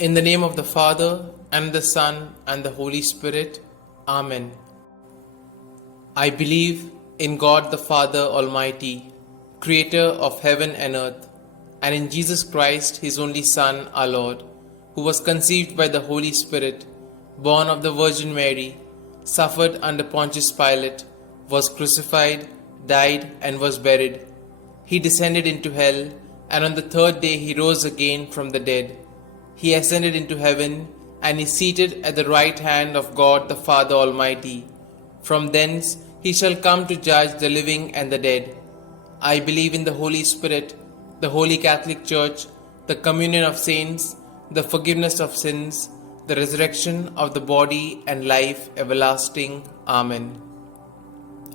In the name of the Father, and the Son, and the Holy Spirit. Amen. I believe in God the Father Almighty, Creator of heaven and earth, and in Jesus Christ, His only Son, our Lord, who was conceived by the Holy Spirit, born of the Virgin Mary, suffered under Pontius Pilate, was crucified, died, and was buried. He descended into hell, and on the third day He rose again from the dead. He ascended into heaven, and is seated at the right hand of God the Father Almighty. From thence He shall come to judge the living and the dead. I believe in the Holy Spirit, the Holy Catholic Church, the communion of saints, the forgiveness of sins, the resurrection of the body, and life everlasting. Amen.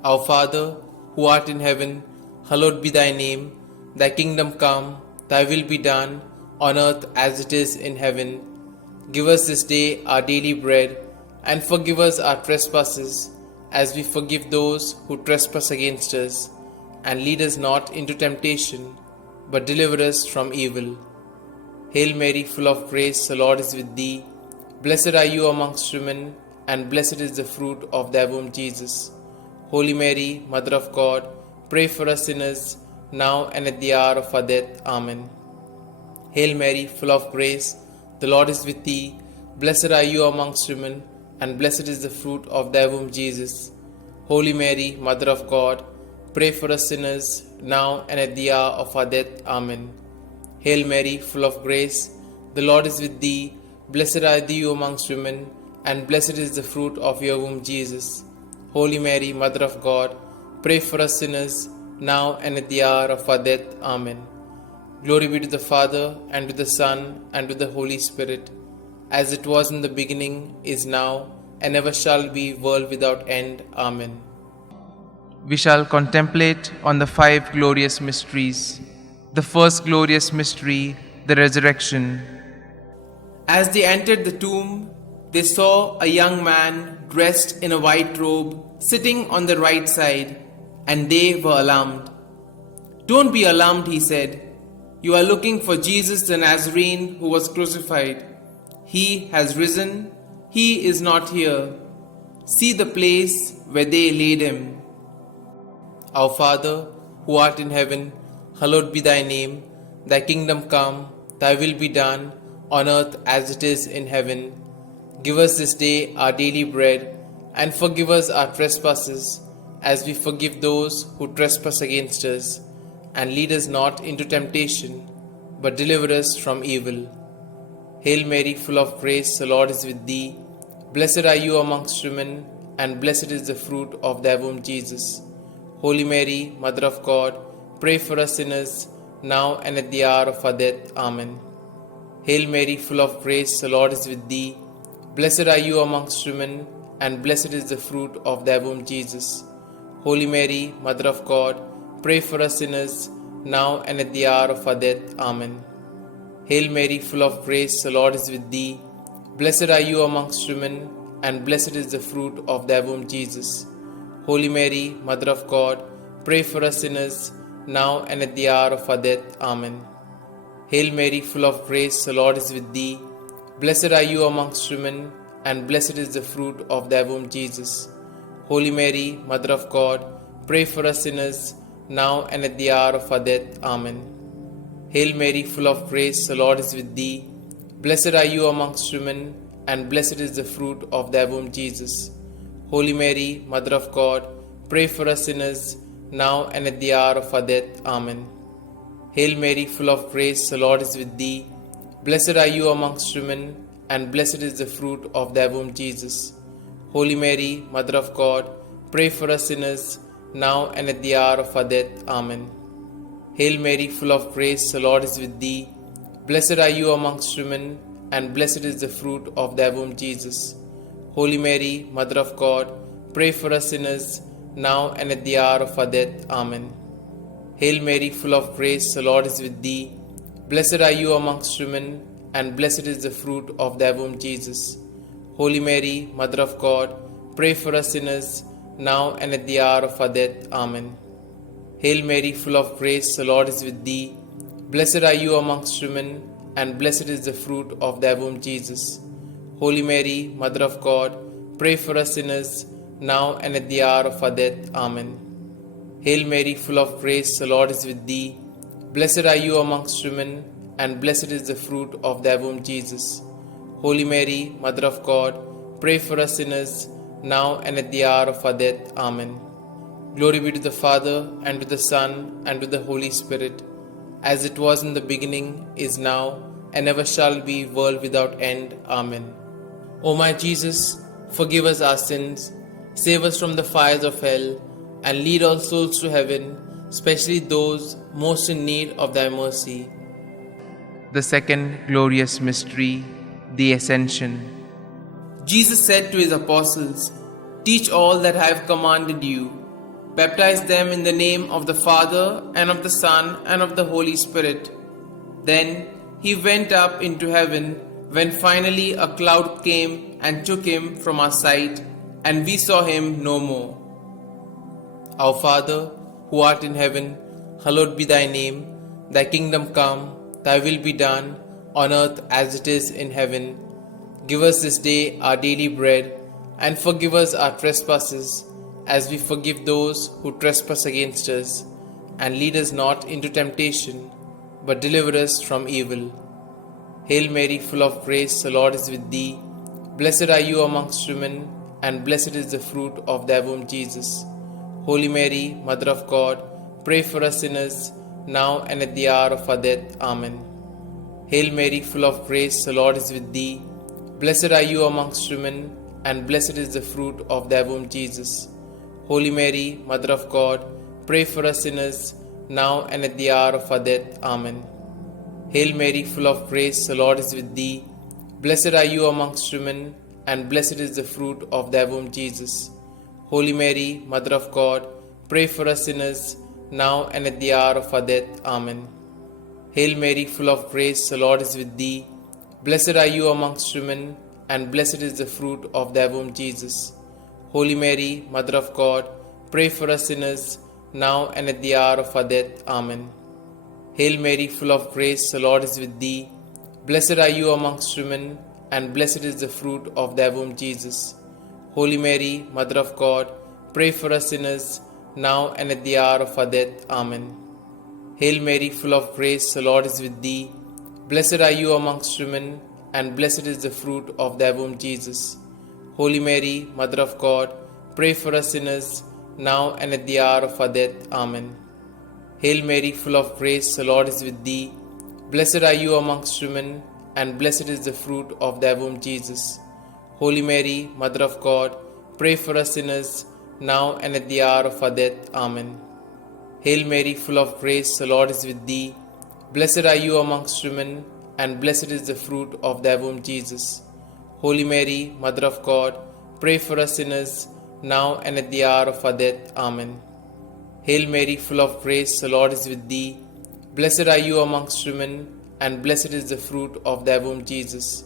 Our Father, who art in heaven, hallowed be thy name. Thy kingdom come, thy will be done, on earth as it is in heaven. Give us this day our daily bread, and forgive us our trespasses, as we forgive those who trespass against us. And lead us not into temptation, but deliver us from evil. Hail Mary, full of grace, the Lord is with thee. Blessed are you amongst women, and blessed is the fruit of thy womb, Jesus. Holy Mary, Mother of God, pray for us sinners, now and at the hour of our death. Amen. Hail Mary, full of grace, the Lord is with thee. Blessed are you amongst women, and blessed is the fruit of thy womb, Jesus. Holy Mary, Mother of God, pray for us sinners, now and at the hour of our death. Amen. Hail Mary, full of grace, the Lord is with thee. Blessed are you amongst women, and blessed is the fruit of your womb, Jesus. Holy Mary, Mother of God, pray for us sinners, now and at the hour of our death. Amen. Glory be to the Father, and to the Son, and to the Holy Spirit, as it was in the beginning, is now, and ever shall be, world without end. Amen. We shall contemplate on the five glorious mysteries. The first glorious mystery, the resurrection. As they entered the tomb, they saw a young man dressed in a white robe sitting on the right side, and they were alarmed. "Don't be alarmed," he said. "You are looking for Jesus the Nazarene who was crucified. He has risen. He is not here. See the place where they laid him. Our Father, who art in heaven, hallowed be thy name. Thy kingdom come, thy will be done, on earth as it is in heaven. Give us this day our daily bread, and forgive us our trespasses, as we forgive those who trespass against us. And lead us not into temptation, but deliver us from evil. Hail Mary, full of grace, the Lord is with thee. Blessed are you amongst women, and blessed is the fruit of thy womb, Jesus. Holy Mary, Mother of God, pray for us sinners, now and at the hour of our death. Amen. Hail Mary, full of grace, the Lord is with thee. Blessed are you amongst women, and blessed is the fruit of thy womb, Jesus. Holy Mary, Mother of God, pray for us sinners, now and at the hour of our death. Amen. Hail Mary, full of grace, the Lord is with thee. Blessed are you amongst women, and blessed is the fruit of thy womb, Jesus. Holy Mary, Mother of God, pray for us sinners, now and at the hour of our death. Amen. Hail Mary, full of grace, the Lord is with thee. Blessed are you amongst women, and blessed is the fruit of thy womb, Jesus. Holy Mary, Mother of God, pray for us sinners, now and at the hour of our death. Amen. Hail Mary, full of grace, the Lord is with thee. Blessed are you amongst women, and blessed is the fruit of thy womb, Jesus. Holy Mary, Mother of God, pray for us sinners, now and at the hour of our death. Amen. Hail Mary, full of grace, the Lord is with thee. Blessed are you amongst women, and blessed is the fruit of thy womb, Jesus. Holy Mary, Mother of God, pray for us sinners, now and at the hour of our death. Amen. Hail Mary, full of grace, the Lord is with thee. Blessed are you amongst women, and blessed is the fruit of thy womb, Jesus. Holy Mary, Mother of God, pray for us sinners, now and at the hour of our death. Amen. Hail Mary, full of grace, the Lord is with thee. Blessed are you amongst women, and blessed is the fruit of thy womb, Jesus. Holy Mary, Mother of God, pray for us sinners, now and at the hour of our death. Amen. Hail Mary, full of grace, the Lord is with thee. Blessed are you amongst women, and blessed is the fruit of thy womb, Jesus. Holy Mary, Mother of God, pray for us sinners, now and at the hour of our death. Amen. Hail Mary, full of grace, the Lord is with thee. Blessed are you amongst women, and blessed is the fruit of thy womb, Jesus. Holy Mary, Mother of God, pray for us sinners, now and at the hour of our death. Amen. Glory be to the Father, and to the Son, and to the Holy Spirit, as it was in the beginning, is now, and ever shall be, world without end. Amen. O my Jesus, forgive us our sins, save us from the fires of hell, and lead all souls to heaven, especially those most in need of thy mercy. The second glorious mystery, the Ascension. Jesus said to his apostles, "Teach all that I have commanded you. Baptize them in the name of the Father, and of the Son, and of the Holy Spirit." Then he went up into heaven, when finally a cloud came and took him from our sight, and we saw him no more. Our Father, who art in heaven, hallowed be thy name. Thy kingdom come, thy will be done, on earth as it is in heaven. Give us this day our daily bread, and forgive us our trespasses, as we forgive those who trespass against us. And lead us not into temptation, but deliver us from evil. Hail Mary, full of grace, the Lord is with thee. Blessed are you amongst women, and blessed is the fruit of thy womb, Jesus. Holy Mary, Mother of God, pray for us sinners, now and at the hour of our death. Amen. Hail Mary, full of grace, the Lord is with thee. Blessed are you amongst women, and blessed is the fruit of thy womb, Jesus. Holy Mary, Mother of God, pray for us sinners, now and at the hour of our death. Amen. Hail Mary, full of grace, the Lord is with thee. Blessed are you amongst women, and blessed is the fruit of thy womb, Jesus. Holy Mary, Mother of God, pray for us sinners, now and at the hour of our death. Amen. Hail Mary, full of grace, the Lord is with thee. Blessed are you amongst women, and blessed is the fruit of thy womb, Jesus. Holy Mary, Mother of God, pray for us sinners, now and at the hour of our death. Amen. Hail Mary, full of grace, the Lord is with thee. Blessed are you amongst women, and blessed is the fruit of thy womb, Jesus. Holy Mary, Mother of God, pray for us sinners, now and at the hour of our death. Amen. Hail Mary, full of grace, the Lord is with thee. Blessed are you amongst women, and blessed is the fruit of thy womb, Jesus. Holy Mary, Mother of God, pray for us sinners, now and at the hour of our death. Amen. Hail Mary, full of grace, the Lord is with thee. Blessed are you amongst women, and blessed is the fruit of thy womb, Jesus. Holy Mary, Mother of God, pray for us sinners, now and at the hour of our death. Amen. Hail Mary, full of grace, the Lord is with thee. Blessed are you amongst women, and blessed is the fruit of thy womb, Jesus. Holy Mary, Mother of God, pray for us sinners, now and at the hour of our death. Amen. Hail Mary, full of grace, the Lord is with thee. Blessed are you amongst women, and blessed is the fruit of thy womb, Jesus.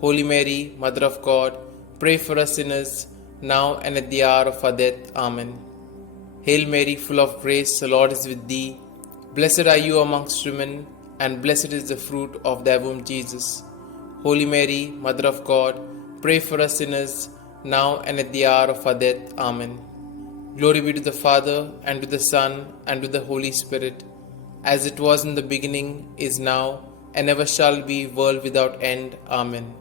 Holy Mary, Mother of God, pray for us sinners, now and at the hour of our death. Amen. Hail Mary, full of grace, the Lord is with thee. Blessed are you amongst women, and blessed is the fruit of thy womb, Jesus. Holy Mary, Mother of God, pray for us sinners, now and at the hour of our death. Amen. Glory be to the Father, and to the Son, and to the Holy Spirit, as it was in the beginning, is now, and ever shall be, world without end. Amen.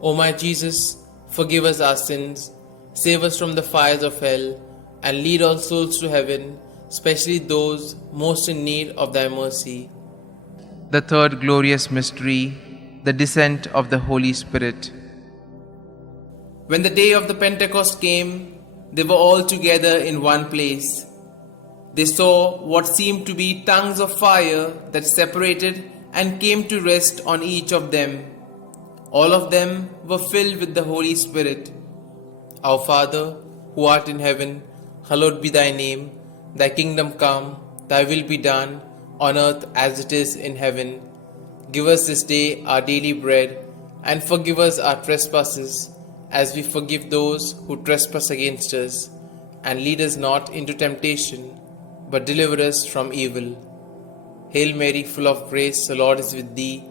O my Jesus, forgive us our sins, save us from the fires of hell, and lead all souls to heaven, especially those most in need of thy mercy. The third glorious mystery, the descent of the Holy Spirit. When the day of the Pentecost came, they were all together in one place. They saw what seemed to be tongues of fire that separated and came to rest on each of them. All of them were filled with the Holy Spirit. Our Father, who art in heaven, hallowed be thy name. Thy kingdom come, thy will be done, on earth as it is in heaven. Give us this day our daily bread, and forgive us our trespasses, as we forgive those who trespass against us. And lead us not into temptation, but deliver us from evil. Hail Mary, full of grace, the Lord is with thee.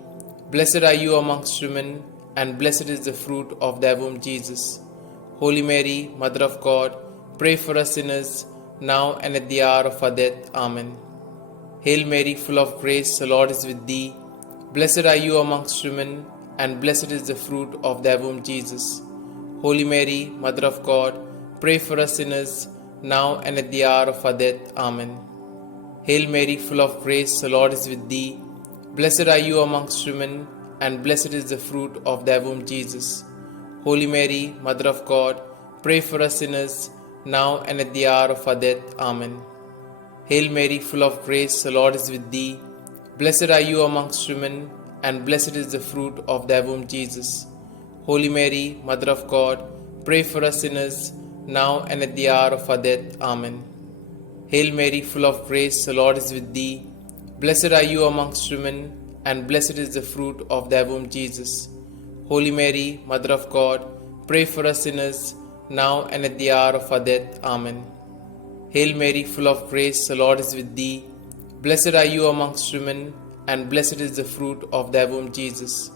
Blessed are you amongst women, and blessed is the fruit of thy womb, Jesus. Holy Mary, Mother of God, pray for us sinners, now and at the hour of our death. Amen. Hail Mary, full of grace, the Lord is with thee. Blessed are you amongst women, and blessed is the fruit of thy womb, Jesus. Holy Mary, Mother of God, pray for us sinners, now and at the hour of our death. Amen. Hail Mary, full of grace, the Lord is with thee. Blessed are you amongst women, and blessed is the fruit of thy womb, Jesus. Holy Mary, Mother of God, pray for us sinners, now and at the hour of our death. Amen. Hail Mary, full of grace, the Lord is with thee. Blessed are you amongst women, and blessed is the fruit of thy womb, Jesus. Holy Mary, Mother of God, pray for us sinners, now and at the hour of our death. Amen. Hail Mary, full of grace, the Lord is with thee. Blessed are you amongst women, and blessed is the fruit of thy womb, Jesus. Holy Mary, Mother of God, pray for us sinners, now and at the hour of our death. Amen. Hail Mary, full of grace, the Lord is with thee. Blessed are you amongst women, and blessed is the fruit of thy womb, Jesus.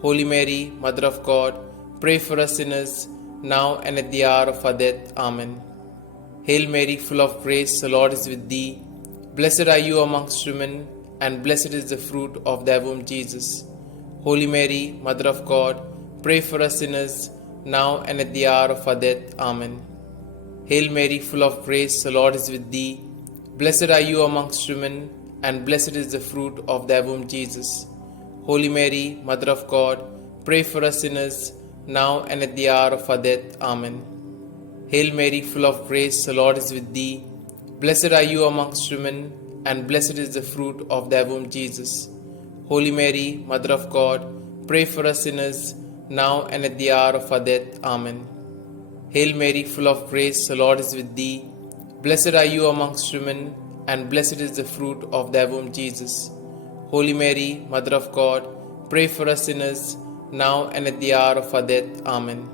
Holy Mary, Mother of God, pray for us sinners, now and at the hour of our death. Amen. Hail Mary, full of grace, the Lord is with thee. Blessed are you amongst women, and blessed is the fruit of thy womb, Jesus. Holy Mary, Mother of God, pray for us sinners, now and at the hour of our death. Amen. Hail Mary, full of grace, the Lord is with thee. Blessed are you amongst women, and blessed is the fruit of thy womb, Jesus. Holy Mary, Mother of God, pray for us sinners, now and at the hour of our death. Amen. Hail Mary, full of grace, the Lord is with thee. Blessed are you amongst women, and blessed is the fruit of thy womb, Jesus. Holy Mary, Mother of God, pray for us sinners, now and at the hour of our death. Amen. Hail Mary, full of grace, the Lord is with thee. Blessed are you amongst women, and blessed is the fruit of thy womb, Jesus. Holy Mary, Mother of God, pray for us sinners, now and at the hour of our death. Amen.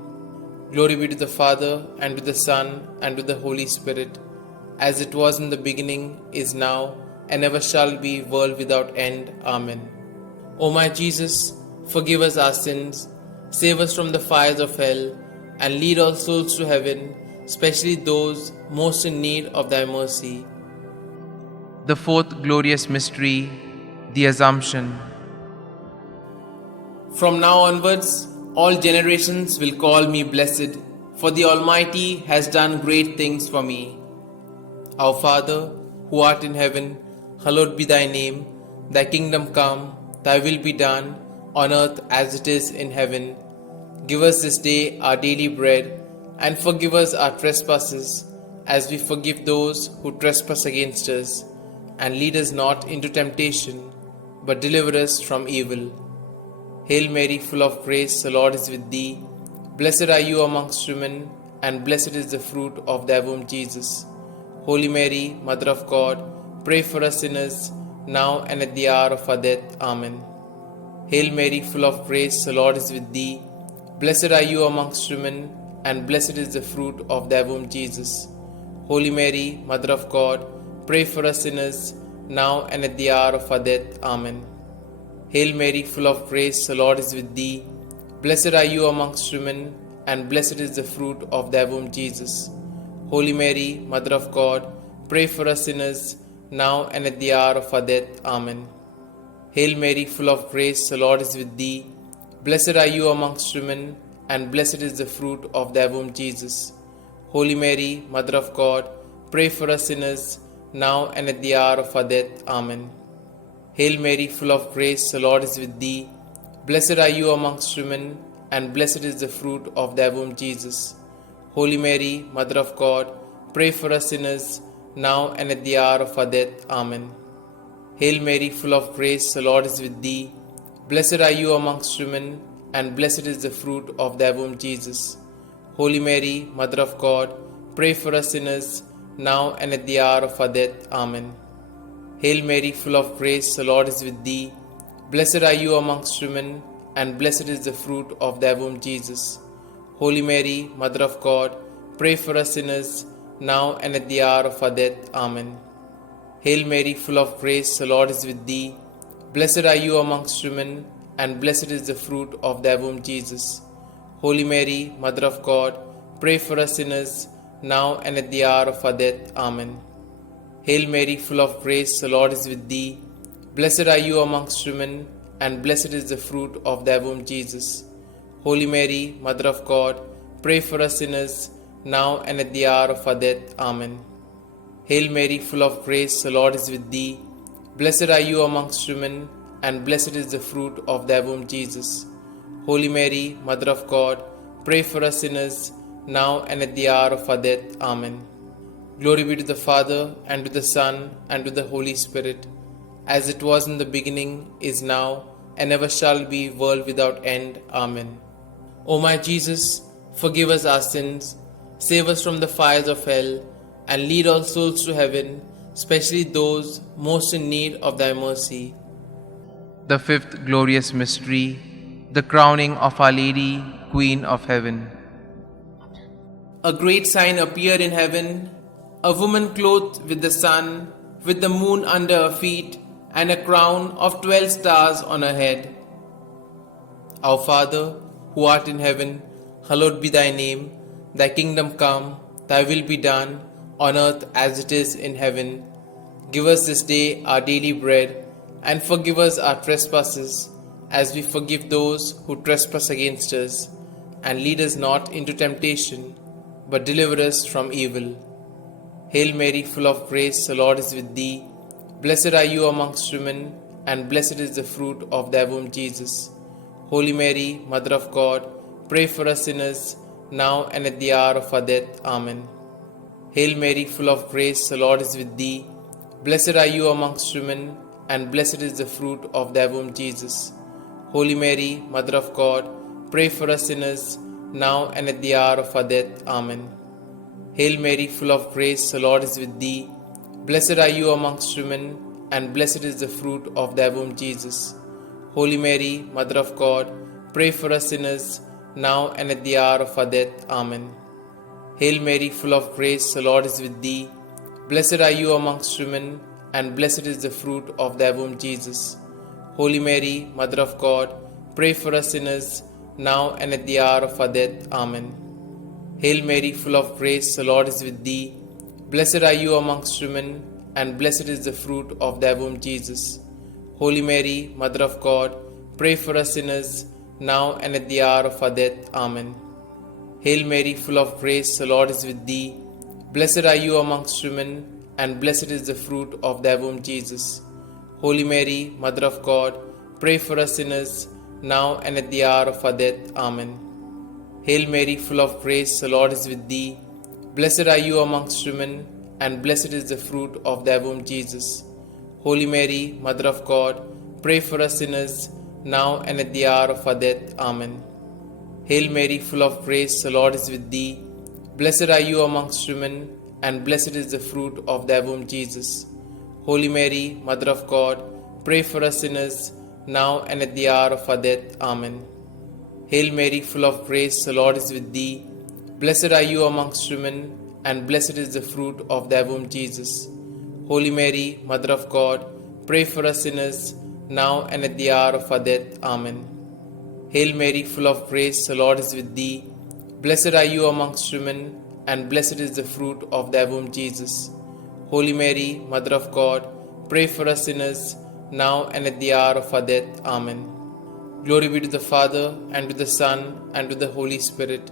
Glory be to the Father, and to the Son, and to the Holy Spirit, as it was in the beginning, is now, and ever shall be, world without end. Amen. O my Jesus, forgive us our sins, save us from the fires of hell, and lead all souls to heaven, especially those most in need of thy mercy. The fourth glorious mystery, the Assumption. From now onwards, all generations will call me blessed, for the Almighty has done great things for me. Our Father, who art in heaven, hallowed be thy name. Thy kingdom come, thy will be done, on earth as it is in heaven. Give us this day our daily bread, and forgive us our trespasses, as we forgive those who trespass against us. And lead us not into temptation, but deliver us from evil. Hail Mary, full of grace, the Lord is with thee. Blessed are you amongst women, and blessed is the fruit of thy womb, Jesus. Holy Mary, Mother of God, pray for us sinners, now and at the hour of our death. Amen. Hail Mary, full of grace, the Lord is with thee. Blessed are you amongst women, and blessed is the fruit of thy womb, Jesus. Holy Mary, Mother of God, pray for us sinners, now and at the hour of our death. Amen. Hail Mary, full of grace, the Lord is with thee. Blessed are you amongst women, and blessed is the fruit of thy womb, Jesus. Holy Mary, Mother of God, pray for us sinners, now and at the hour of our death. Amen. Hail Mary, full of grace, the Lord is with thee. Blessed are you amongst women, and blessed is the fruit of thy womb, Jesus. Holy Mary, Mother of God, pray for us sinners, now and at the hour of our death. Amen. Hail Mary, full of grace, the Lord is with thee. Blessed are you amongst women, and blessed is the fruit of thy womb, Jesus. Holy Mary, Mother of God, pray for us sinners, now and at the hour of our death. Amen. Hail Mary, full of grace, the Lord is with thee. Blessed are you amongst women, and blessed is the fruit of thy womb, Jesus. Holy Mary, Mother of God, pray for us sinners, now and at the hour of our death. Amen. Hail Mary, full of grace, the Lord is with thee. Blessed are you amongst women, and blessed is the fruit of thy womb, Jesus. Holy Mary, Mother of God, pray for us sinners, now and at the hour of our death. Amen. Hail Mary, full of grace, the Lord is with thee. Blessed are you amongst women, and blessed is the fruit of thy womb, Jesus. Holy Mary, Mother of God, pray for us sinners, now and at the hour of our death. Amen. Hail Mary, full of grace, the Lord is with thee. Blessed are you amongst women, and blessed is the fruit of thy womb, Jesus. Holy Mary, Mother of God, pray for us sinners, now and at the hour of our death. Amen. Hail Mary, full of grace, the Lord is with thee. Blessed are you amongst women, and blessed is the fruit of thy womb, Jesus. Holy Mary, Mother of God, pray for us sinners, now and at the hour of our death. Amen. Glory be to the Father, and to the Son, and to the Holy Spirit, as it was in the beginning, is now, and ever shall be, world without end. Amen. O my Jesus, forgive us our sins, save us from the fires of hell, and lead all souls to heaven, especially those most in need of thy mercy. The fifth glorious mystery, the crowning of Our Lady, Queen of Heaven. A great sign appeared in heaven, a woman clothed with the sun, with the moon under her feet, and a crown of 12 stars on her head. Our Father, who art in heaven, hallowed be thy name. Thy kingdom come, thy will be done, on earth as it is in heaven. Give us this day our daily bread, and forgive us our trespasses, as we forgive those who trespass against us. And lead us not into temptation, but deliver us from evil. Hail Mary, full of grace, the Lord is with thee. Blessed are you amongst women, and blessed is the fruit of thy womb, Jesus. Holy Mary, Mother of God, pray for us sinners, now and at the hour of our death. Amen. Hail Mary, full of grace, the Lord is with thee. Blessed are you amongst women, and blessed is the fruit of thy womb, Jesus. Holy Mary, Mother of God, pray for us sinners, now and at the hour of our death. Amen. Hail Mary, full of grace, the Lord is with thee. Blessed are you amongst women, and blessed is the fruit of thy womb, Jesus. Holy Mary, Mother of God, pray for us sinners, now and at the hour of our death. Amen. Hail Mary, full of grace, the Lord is with thee. Blessed are you amongst women, and blessed is the fruit of thy womb, Jesus. Holy Mary, Mother of God, pray for us sinners, now and at the hour of our death. Amen. Hail Mary, full of grace, the Lord is with thee. Blessed are you amongst women, and blessed is the fruit of thy womb, Jesus. Holy Mary, Mother of God, pray for us sinners, now and at the hour of our death. Amen. Hail Mary, full of grace, the Lord is with thee. Blessed are you amongst women, and blessed is the fruit of thy womb, Jesus. Holy Mary, Mother of God, pray for us sinners, now and at the hour of our death. Amen. Hail Mary, full of grace, the Lord is with thee. Blessed are you amongst women, and blessed is the fruit of thy womb, Jesus. Holy Mary, Mother of God, pray for us sinners, now and at the hour of our death. Amen. Hail Mary, full of grace, the Lord is with thee. Blessed are you amongst women, and blessed is the fruit of thy womb, Jesus. Holy Mary, Mother of God, pray for us sinners, now and at the hour of our death. Amen. Hail Mary, full of grace, the Lord is with thee. Blessed are you amongst women, and blessed is the fruit of thy womb, Jesus. Holy Mary, Mother of God, pray for us sinners, now and at the hour of our death. Amen. Hail Mary, full of grace, the Lord is with thee. Blessed are you amongst women, and blessed is the fruit of thy womb, Jesus. Holy Mary, Mother of God, pray for us sinners, now and at the hour of our death. Amen. Glory be to the Father, and to the Son, and to the Holy Spirit,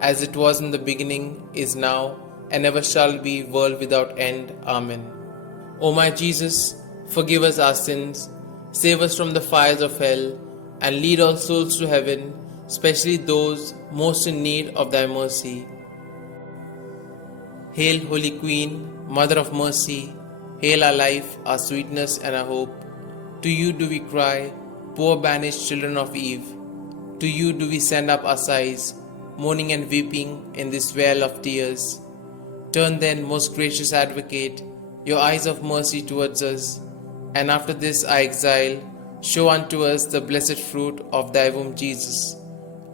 as it was in the beginning, is now, and ever shall be, world without end. Amen. O my Jesus, forgive us our sins, save us from the fires of hell, and lead all souls to heaven, especially those most in need of thy mercy. Hail, Holy Queen, Mother of Mercy, hail our life, our sweetness, and our hope. To you do we cry, poor banished children of Eve. To you do we send up our sighs, mourning and weeping in this vale of tears. Turn then, most gracious Advocate, your eyes of mercy towards us, and after this our exile, show unto us the blessed fruit of thy womb, Jesus.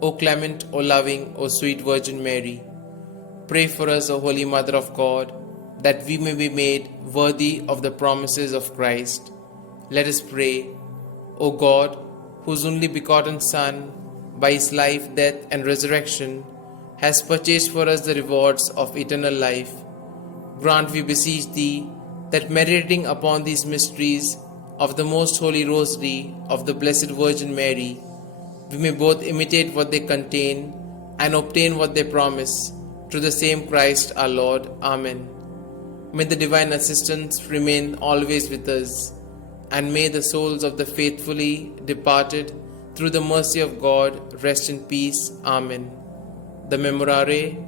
O clement, O loving, O sweet Virgin Mary, pray for us, O Holy Mother of God, that we may be made worthy of the promises of Christ. Let us pray. O God, whose only begotten Son, by his life, death, and resurrection, has purchased for us the rewards of eternal life, grant, we beseech thee, that meditating upon these mysteries of the most holy Rosary of the Blessed Virgin Mary, we may both imitate what they contain and obtain what they promise, through the same Christ our Lord. Amen. May the divine assistance remain always with us, and may the souls of the faithfully departed, through the mercy of God, rest in peace. Amen. The Memorare.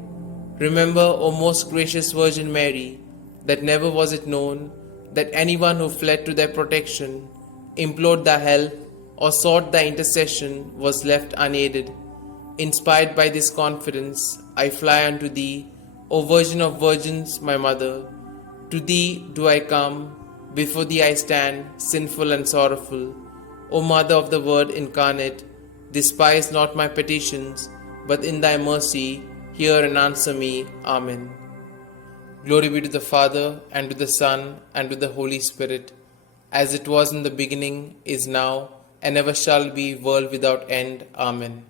Remember, O most gracious Virgin Mary, that never was it known that anyone who fled to thy protection, implored thy help, or sought thy intercession was left unaided. Inspired by this confidence, I fly unto thee, O Virgin of Virgins, my Mother. To thee do I come, before thee I stand, sinful and sorrowful. O Mother of the Word incarnate, despise not my petitions, but in thy mercy hear and answer me. Amen. Glory be to the Father, and to the Son, and to the Holy Spirit, as it was in the beginning, is now, and ever shall be, world without end. Amen.